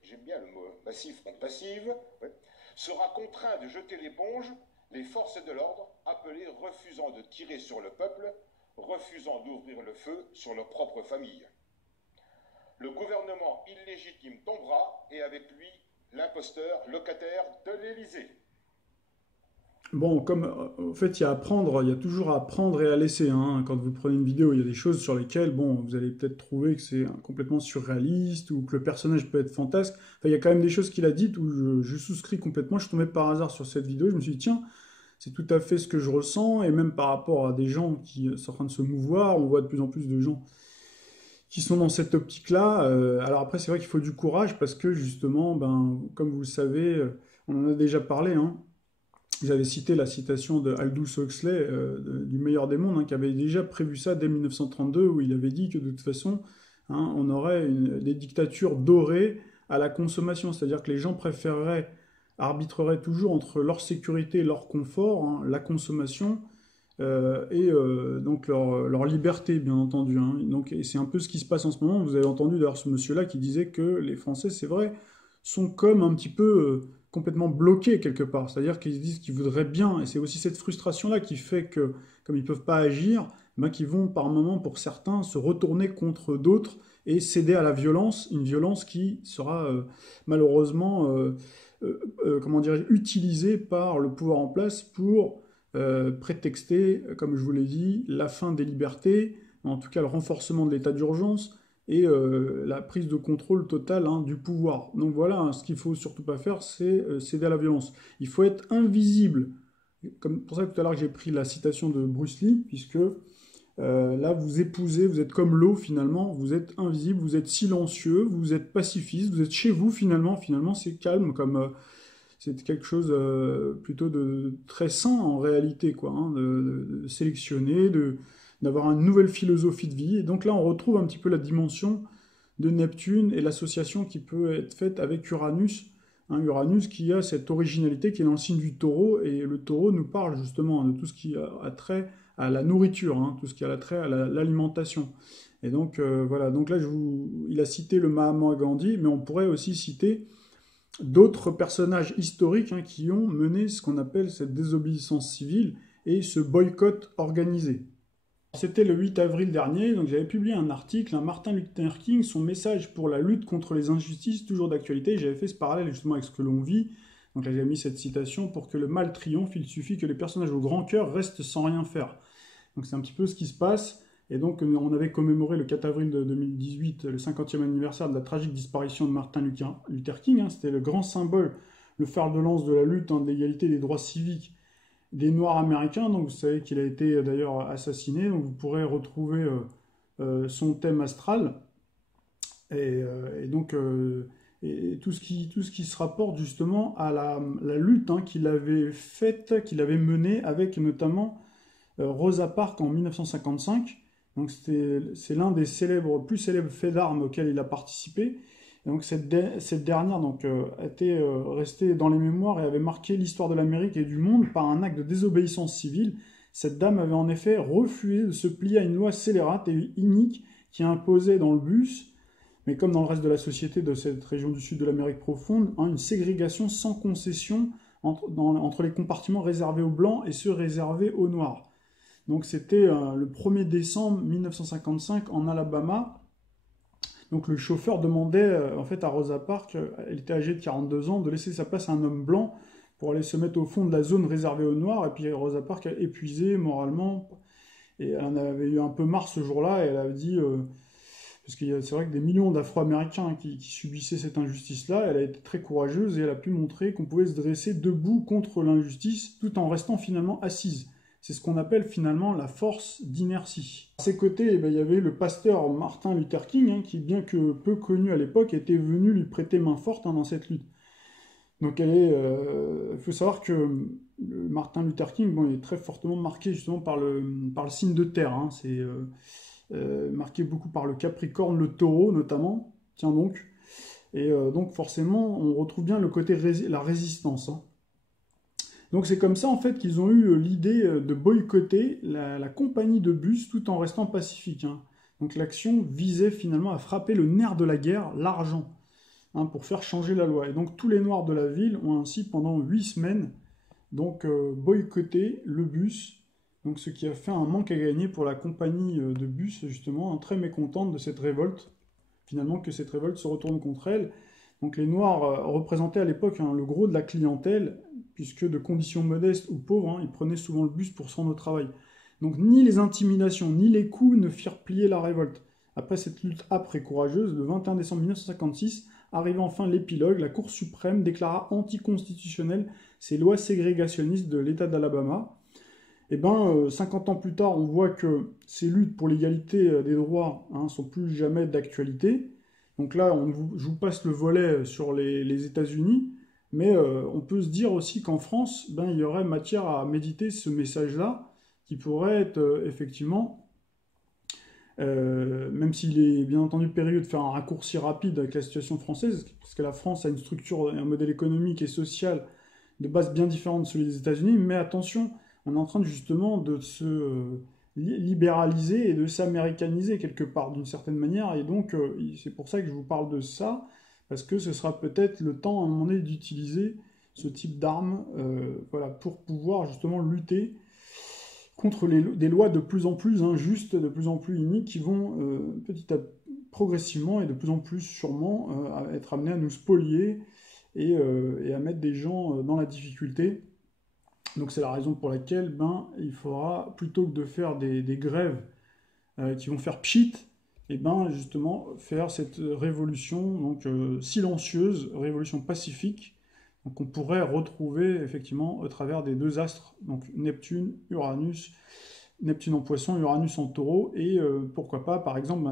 j'aime bien le mot, massive fronde passive, ouais, sera contraint de jeter l'éponge, les forces de l'ordre, appelées refusant de tirer sur le peuple, refusant d'ouvrir le feu sur leur propre famille. Le gouvernement illégitime tombera, et avec lui, l'imposteur locataire de l'Élysée. Bon, comme en fait, il y a toujours à apprendre et à laisser, hein. Quand vous prenez une vidéo, il y a des choses sur lesquelles, bon, vous allez peut-être trouver que c'est complètement surréaliste ou que le personnage peut être fantasque. Enfin, il y a quand même des choses qu'il a dites où je souscris complètement. Je suis tombé par hasard sur cette vidéo, je me suis dit, tiens, c'est tout à fait ce que je ressens, et même par rapport à des gens qui sont en train de se mouvoir, on voit de plus en plus de gens qui sont dans cette optique-là. Alors après, c'est vrai qu'il faut du courage parce que justement, ben, comme vous le savez, on en a déjà parlé, hein. Vous avez cité la citation de Aldous Huxley, du Meilleur des mondes, hein, qui avait déjà prévu ça dès 1932, où il avait dit que de toute façon, hein, on aurait des dictatures dorées à la consommation, c'est-à-dire que les gens arbitreraient toujours entre leur sécurité et leur confort, hein, la consommation, donc leur liberté, bien entendu, hein. Donc, et c'est un peu ce qui se passe en ce moment. Vous avez entendu d'ailleurs ce monsieur-là qui disait que les Français, c'est vrai, sont comme un petit peu complètement bloqués quelque part. C'est-à-dire qu'ils se disent qu'ils voudraient bien, et c'est aussi cette frustration-là qui fait que, comme ils ne peuvent pas agir, ben, qu'ils vont par moments, pour certains, se retourner contre d'autres et céder à la violence, une violence qui sera malheureusement, comment dirais-je, utilisée par le pouvoir en place pour prétexter, comme je vous l'ai dit, la fin des libertés, en tout cas le renforcement de l'état d'urgence, et la prise de contrôle totale, hein, du pouvoir. Donc voilà, hein, ce qu'il faut surtout pas faire, c'est céder à la violence. Il faut être invisible. Comme pour ça que tout à l'heure j'ai pris la citation de Bruce Lee, puisque là vous épousez, vous êtes comme l'eau finalement, vous êtes invisible, vous êtes silencieux, vous êtes pacifiste, vous êtes chez vous finalement. Finalement c'est calme, comme c'est quelque chose plutôt de très sain en réalité, quoi, hein, de sélectionner, d'avoir une nouvelle philosophie de vie. Et donc là, on retrouve un petit peu la dimension de Neptune et l'association qui peut être faite avec Uranus. Hein, Uranus qui a cette originalité qui est dans le signe du taureau, et le taureau nous parle justement, hein, de tout ce qui a trait à la nourriture, hein, tout ce qui a trait à l'alimentation. Et donc voilà, donc là il a cité le Mahatma Gandhi, mais on pourrait aussi citer d'autres personnages historiques, hein, qui ont mené ce qu'on appelle cette désobéissance civile et ce boycott organisé. C'était le 8 avril dernier, donc j'avais publié un article, Martin Luther King, son message pour la lutte contre les injustices, toujours d'actualité. J'avais fait ce parallèle justement avec ce que l'on vit. Donc là j'ai mis cette citation: pour que le mal triomphe, il suffit que les personnages au grand cœur restent sans rien faire. Donc c'est un petit peu ce qui se passe. Et donc on avait commémoré le 4 avril de 2018 le 50e anniversaire de la tragique disparition de Martin Luther King, hein. C'était le grand symbole, le fer de lance de la lutte, hein, de l'égalité des droits civiques des Noirs américains. Donc vous savez qu'il a été d'ailleurs assassiné, donc vous pourrez retrouver son thème astral, et donc et tout ce qui se rapporte justement à la lutte, hein, qu'il avait faite, qu'il avait menée avec notamment Rosa Parks en 1955. Donc c'est l'un des plus célèbres faits d'armes auxquels il a participé. Et donc cette dernière donc, était restée dans les mémoires et avait marqué l'histoire de l'Amérique et du monde par un acte de désobéissance civile. Cette dame avait en effet refusé de se plier à une loi scélérate et inique qui imposait dans le bus, mais comme dans le reste de la société de cette région du sud de l'Amérique profonde, hein, une ségrégation sans concession entre les compartiments réservés aux Blancs et ceux réservés aux Noirs. Donc c'était le 1er décembre 1955 en Alabama. Donc le chauffeur demandait en fait à Rosa Parks, elle était âgée de 42 ans, de laisser sa place à un homme blanc pour aller se mettre au fond de la zone réservée aux Noirs. Et puis Rosa Parks, épuisée moralement, et elle en avait eu un peu marre ce jour-là, et elle avait dit, parce que c'est vrai que des millions d'Afro-Américains qui subissaient cette injustice-là, elle a été très courageuse et elle a pu montrer qu'on pouvait se dresser debout contre l'injustice tout en restant finalement assise. C'est ce qu'on appelle finalement la force d'inertie. À ses côtés, il y avait le pasteur Martin Luther King, hein, qui, bien que peu connu à l'époque, était venu lui prêter main forte, hein, dans cette lutte. Donc il faut savoir que Martin Luther King, bon, il est très fortement marqué justement par le signe de terre, hein. C'est marqué beaucoup par le Capricorne, le Taureau notamment. Tiens donc. Et donc forcément, on retrouve bien le côté la résistance, hein. Donc c'est comme ça en fait qu'ils ont eu l'idée de boycotter la compagnie de bus tout en restant pacifique, hein. Donc l'action visait finalement à frapper le nerf de la guerre, l'argent, hein, pour faire changer la loi. Et donc tous les Noirs de la ville ont ainsi pendant 8 semaines donc, boycotté le bus, donc ce qui a fait un manque à gagner pour la compagnie de bus justement, hein, très mécontente de cette révolte, finalement que cette révolte se retourne contre elle. Donc les Noirs représentaient à l'époque, hein, le gros de la clientèle, puisque de conditions modestes ou pauvres, hein, ils prenaient souvent le bus pour se rendre au travail. Donc ni les intimidations, ni les coups ne firent plier la révolte. Après cette lutte âpre et courageuse, le 21 décembre 1956, arriva enfin l'épilogue, la Cour suprême déclara anticonstitutionnelles ces lois ségrégationnistes de l'État d'Alabama. Et 50 ans plus tard, on voit que ces luttes pour l'égalité des droits sont plus jamais d'actualité. Donc là, je vous passe le volet sur les États-Unis, mais on peut se dire aussi qu'en France, il y aurait matière à méditer ce message-là, qui pourrait être effectivement, même s'il est bien entendu périlleux de faire un raccourci rapide avec la situation française, parce que la France a une structure, un modèle économique et social de base bien différent de celui des États-Unis, mais attention, on est en train justement de se libéraliser et de s'américaniser quelque part d'une certaine manière, et donc c'est pour ça que je vous parle de ça, parce que ce sera peut-être le temps à un moment donné d'utiliser ce type d'armes voilà, pour pouvoir justement lutter contre des lois de plus en plus injustes, de plus en plus iniques, qui vont progressivement et de plus en plus sûrement être amenées à nous spolier et à mettre des gens dans la difficulté. Donc c'est la raison pour laquelle il faudra, plutôt que de faire des grèves qui vont faire pchit, et justement faire cette révolution donc, silencieuse, révolution pacifique, donc on pourrait retrouver effectivement au travers des deux astres, donc Neptune, Uranus, Neptune en Poisson, Uranus en Taureau, et pourquoi pas, par exemple,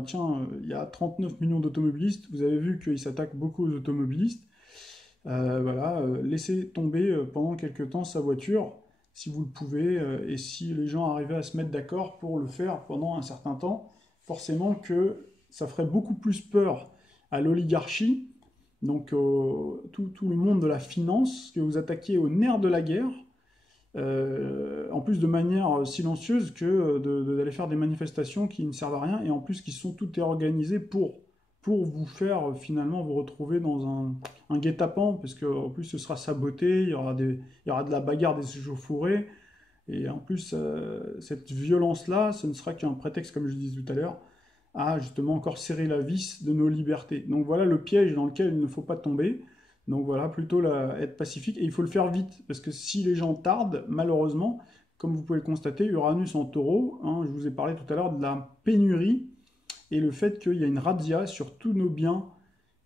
il y a 39 millions d'automobilistes, vous avez vu qu'ils s'attaquent beaucoup aux automobilistes, laissez tomber pendant quelques temps sa voiture, si vous le pouvez, et si les gens arrivaient à se mettre d'accord pour le faire pendant un certain temps, forcément que ça ferait beaucoup plus peur à l'oligarchie, donc tout le monde de la finance, que vous attaquiez au nerf de la guerre, en plus de manière silencieuse que d'aller faire des manifestations qui ne servent à rien, et en plus qui sont toutes organisées pour vous faire finalement vous retrouver dans un guet-apens, parce qu'en plus ce sera saboté, il y aura de la bagarre, des échauffourées, et en plus cette violence-là, ce ne sera qu'un prétexte, comme je disais tout à l'heure, à justement encore serrer la vis de nos libertés. Donc voilà le piège dans lequel il ne faut pas tomber. Donc voilà, plutôt être pacifique, et il faut le faire vite, parce que si les gens tardent, malheureusement, comme vous pouvez le constater, Uranus en Taureau, je vous ai parlé tout à l'heure de la pénurie, et le fait qu'il y a une razzia sur tous nos biens,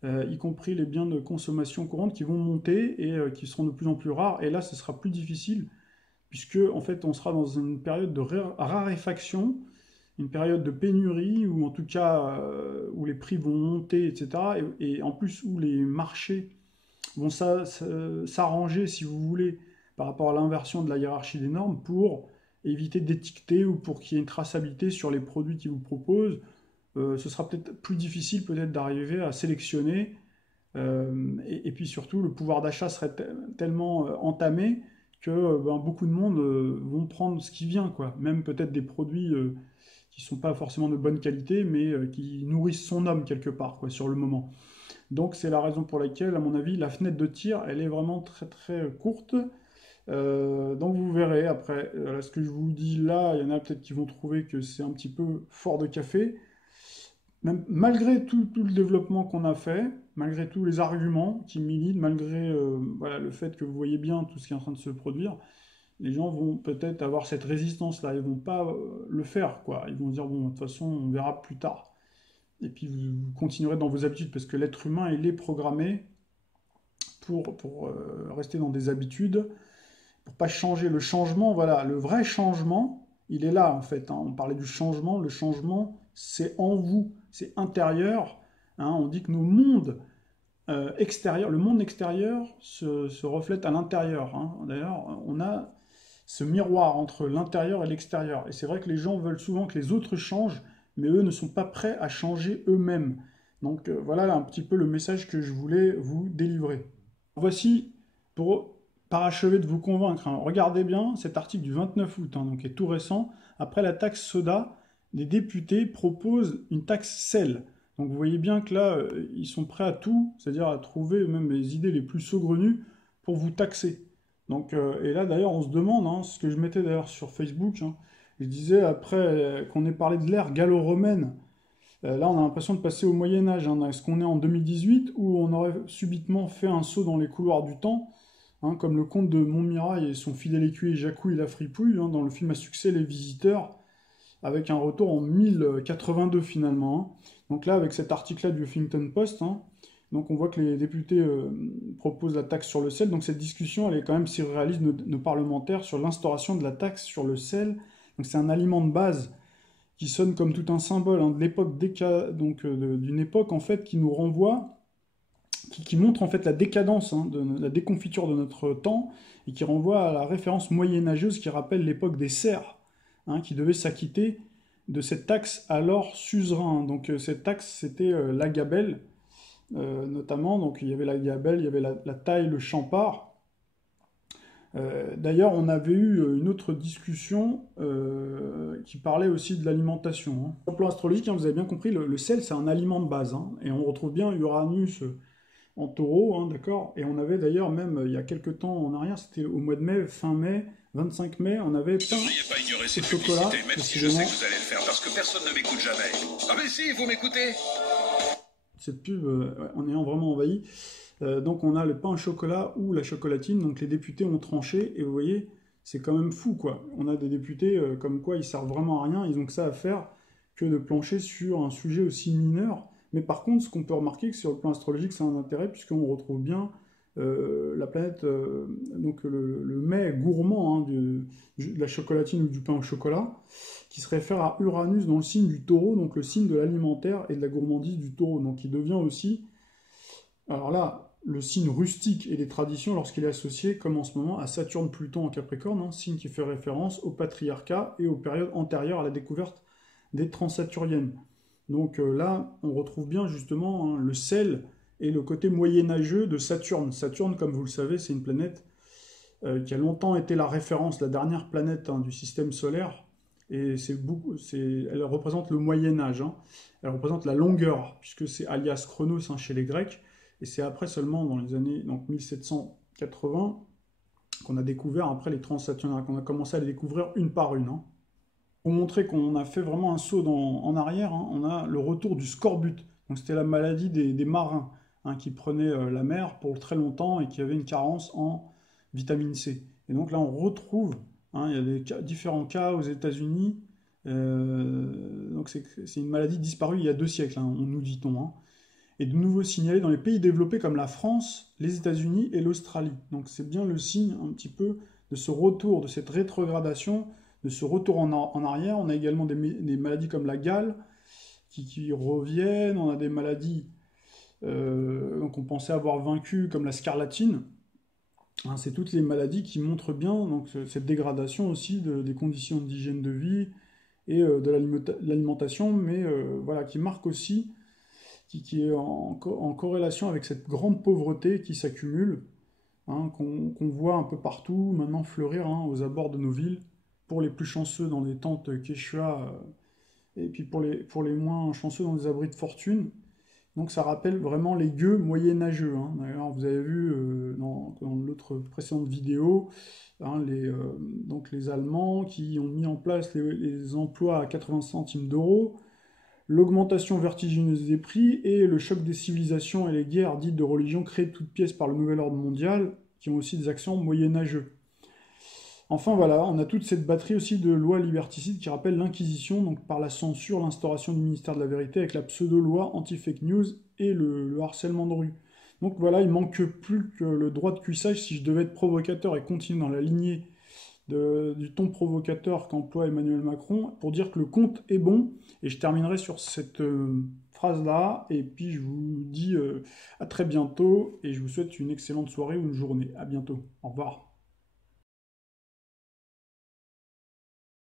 y compris les biens de consommation courante, qui vont monter et qui seront de plus en plus rares, et là ce sera plus difficile, puisque en fait on sera dans une période de raréfaction, une période de pénurie, ou en tout cas où les prix vont monter, etc., et en plus où les marchés vont s'arranger, si vous voulez, par rapport à l'inversion de la hiérarchie des normes, pour éviter d'étiqueter ou pour qu'il y ait une traçabilité sur les produits qu'ils vous proposent. Ce sera peut-être plus difficile d'arriver à sélectionner, et puis surtout le pouvoir d'achat serait tellement entamé que beaucoup de monde vont prendre ce qui vient, quoi. Même peut-être des produits qui ne sont pas forcément de bonne qualité, mais qui nourrissent son homme quelque part, quoi, sur le moment. Donc c'est la raison pour laquelle, à mon avis, la fenêtre de tir, elle est vraiment très très courte. Donc vous verrez, après, ce que je vous dis là, il y en a peut-être qui vont trouver que c'est un petit peu fort de café. Même, malgré tout le développement qu'on a fait, malgré tous les arguments qui militent, malgré le fait que vous voyez bien tout ce qui est en train de se produire, les gens vont peut-être avoir cette résistance-là, ils vont pas le faire, quoi. Ils vont dire, bon, de toute façon, on verra plus tard. Et puis vous continuerez dans vos habitudes, parce que l'être humain, il est programmé pour rester dans des habitudes, pour pas changer. Le changement, voilà, le vrai changement, il est là, en fait. On parlait du changement, le changement, c'est en vous, c'est intérieur. On dit que nos mondes extérieurs, le monde extérieur se reflète à l'intérieur. D'ailleurs, on a ce miroir entre l'intérieur et l'extérieur. Et c'est vrai que les gens veulent souvent que les autres changent, mais eux ne sont pas prêts à changer eux-mêmes. Donc voilà un petit peu le message que je voulais vous délivrer. Voici, pour parachever de vous convaincre, regardez bien cet article du 29 août, donc qui est tout récent. Après la taxe soda, les députés proposent une taxe sel. Donc vous voyez bien que là, ils sont prêts à tout, c'est-à-dire à trouver même les idées les plus saugrenues pour vous taxer. Donc, et là d'ailleurs on se demande, ce que je mettais d'ailleurs sur Facebook, je disais après qu'on ait parlé de l'ère gallo-romaine, là on a l'impression de passer au Moyen-Âge. Est-ce qu'on est en 2018 ou on aurait subitement fait un saut dans les couloirs du temps hein, comme le comte de Montmirail et son fidèle écuyer Jacouille la fripouille, hein, dans le film à succès Les Visiteurs, avec un retour en 1082 finalement, hein. Donc là, avec cet article-là du Huffington Post, hein, donc on voit que les députés proposent la taxe sur le sel. Donc cette discussion, elle est quand même surréaliste, nos parlementaires, sur l'instauration de la taxe sur le sel. Donc c'est un aliment de base qui sonne comme tout un symbole, hein, de l'époque d'une époque en fait qui nous renvoie, qui montre en fait la décadence, hein, de la déconfiture de notre temps, et qui renvoie à la référence moyenâgeuse qui rappelle l'époque des serfs, hein, qui devaient s'acquitter de cette taxe alors suzerain. Donc cette taxe, c'était la gabelle, notamment. Donc il y avait la gabelle, il y avait la taille, le champard. D'ailleurs, on avait eu une autre discussion qui parlait aussi de l'alimentation, hein. Sur le plan astrologique, hein, vous avez bien compris, le sel, c'est un aliment de base, hein, et on retrouve bien Uranus en taureau, hein, d'accord. Et on avait d'ailleurs même, il y a quelques temps en arrière, c'était au mois de mai, fin mai, 25 mai, on avait plein pas ignorer ces de chocolat, publicités, même si je sais que vous allez le faire parce que personne ne m'écoute jamais. Ah mais si, vous m'écoutez. cette pub en ayant vraiment envahi. Donc on a le pain au chocolat ou la chocolatine, donc les députés ont tranché, et vous voyez, c'est quand même fou, quoi. On a des députés comme quoi ils servent vraiment à rien, ils ont que ça à faire que de plancher sur un sujet aussi mineur. Mais par contre, ce qu'on peut remarquer, que sur le plan astrologique, c'est un intérêt, puisqu'on retrouve bien la planète, donc le mets gourmand, hein, de la chocolatine ou du pain au chocolat, qui se réfère à Uranus dans le signe du taureau, donc le signe de l'alimentaire et de la gourmandise du taureau, donc il devient aussi, alors là, le signe rustique et des traditions lorsqu'il est associé, comme en ce moment, à Saturne-Pluton en Capricorne, hein, signe qui fait référence au patriarcat et aux périodes antérieures à la découverte des transsaturiennes. Donc là, on retrouve bien justement, hein, le sel et le côté moyenâgeux de Saturne. Saturne, comme vous le savez, c'est une planète qui a longtemps été la référence, la dernière planète, hein, du système solaire, et elle représente le Moyen-Âge, hein. Elle représente la longueur, puisque c'est alias Chronos, hein, chez les Grecs, et c'est après seulement, dans les années donc 1780, qu'on a découvert, après les transsaturniens, qu'on a commencé à les découvrir une par une, hein. Pour montrer qu'on a fait vraiment un saut en arrière, hein, on a le retour du scorbut. Donc c'était la maladie des marins, hein, qui prenaient la mer pour très longtemps et qui avaient une carence en vitamine C. Et donc là on retrouve, hein, il y a différents cas aux États-Unis. Donc c'est une maladie disparue il y a 2 siècles, hein, nous dit-on, hein. Et de nouveau signalé dans les pays développés comme la France, les États-Unis et l'Australie. Donc c'est bien le signe un petit peu de ce retour, de cette rétrogradation, de ce retour en arrière. On a également des maladies comme la gale qui reviennent, on a des maladies donc on pensait avoir vaincu, comme la scarlatine, hein. C'est toutes les maladies qui montrent bien donc, cette dégradation aussi des conditions d'hygiène de vie et de l'alimentation, mais voilà, qui marque aussi, qui est en corrélation avec cette grande pauvreté qui s'accumule, hein, qu'on voit un peu partout maintenant fleurir, hein, aux abords de nos villes, pour les plus chanceux dans des tentes Quechua, et puis pour les moins chanceux dans des abris de fortune. Donc ça rappelle vraiment les gueux moyenâgeux, hein. D'ailleurs, vous avez vu dans l'autre précédente vidéo, hein, donc les Allemands qui ont mis en place les emplois à 80 centimes d'euros, l'augmentation vertigineuse des prix et le choc des civilisations et les guerres dites de religion créées de toutes pièces par le nouvel ordre mondial, qui ont aussi des accents moyenâgeux. Enfin voilà, on a toute cette batterie aussi de lois liberticides qui rappellent l'Inquisition, donc par la censure, l'instauration du ministère de la Vérité avec la pseudo-loi anti-fake news et le harcèlement de rue. Donc voilà, il manque plus que le droit de cuissage si je devais être provocateur et continuer dans la lignée du ton provocateur qu'emploie Emmanuel Macron, pour dire que le compte est bon. Et je terminerai sur cette phrase-là, et puis je vous dis à très bientôt, et je vous souhaite une excellente soirée ou une journée. À bientôt. Au revoir.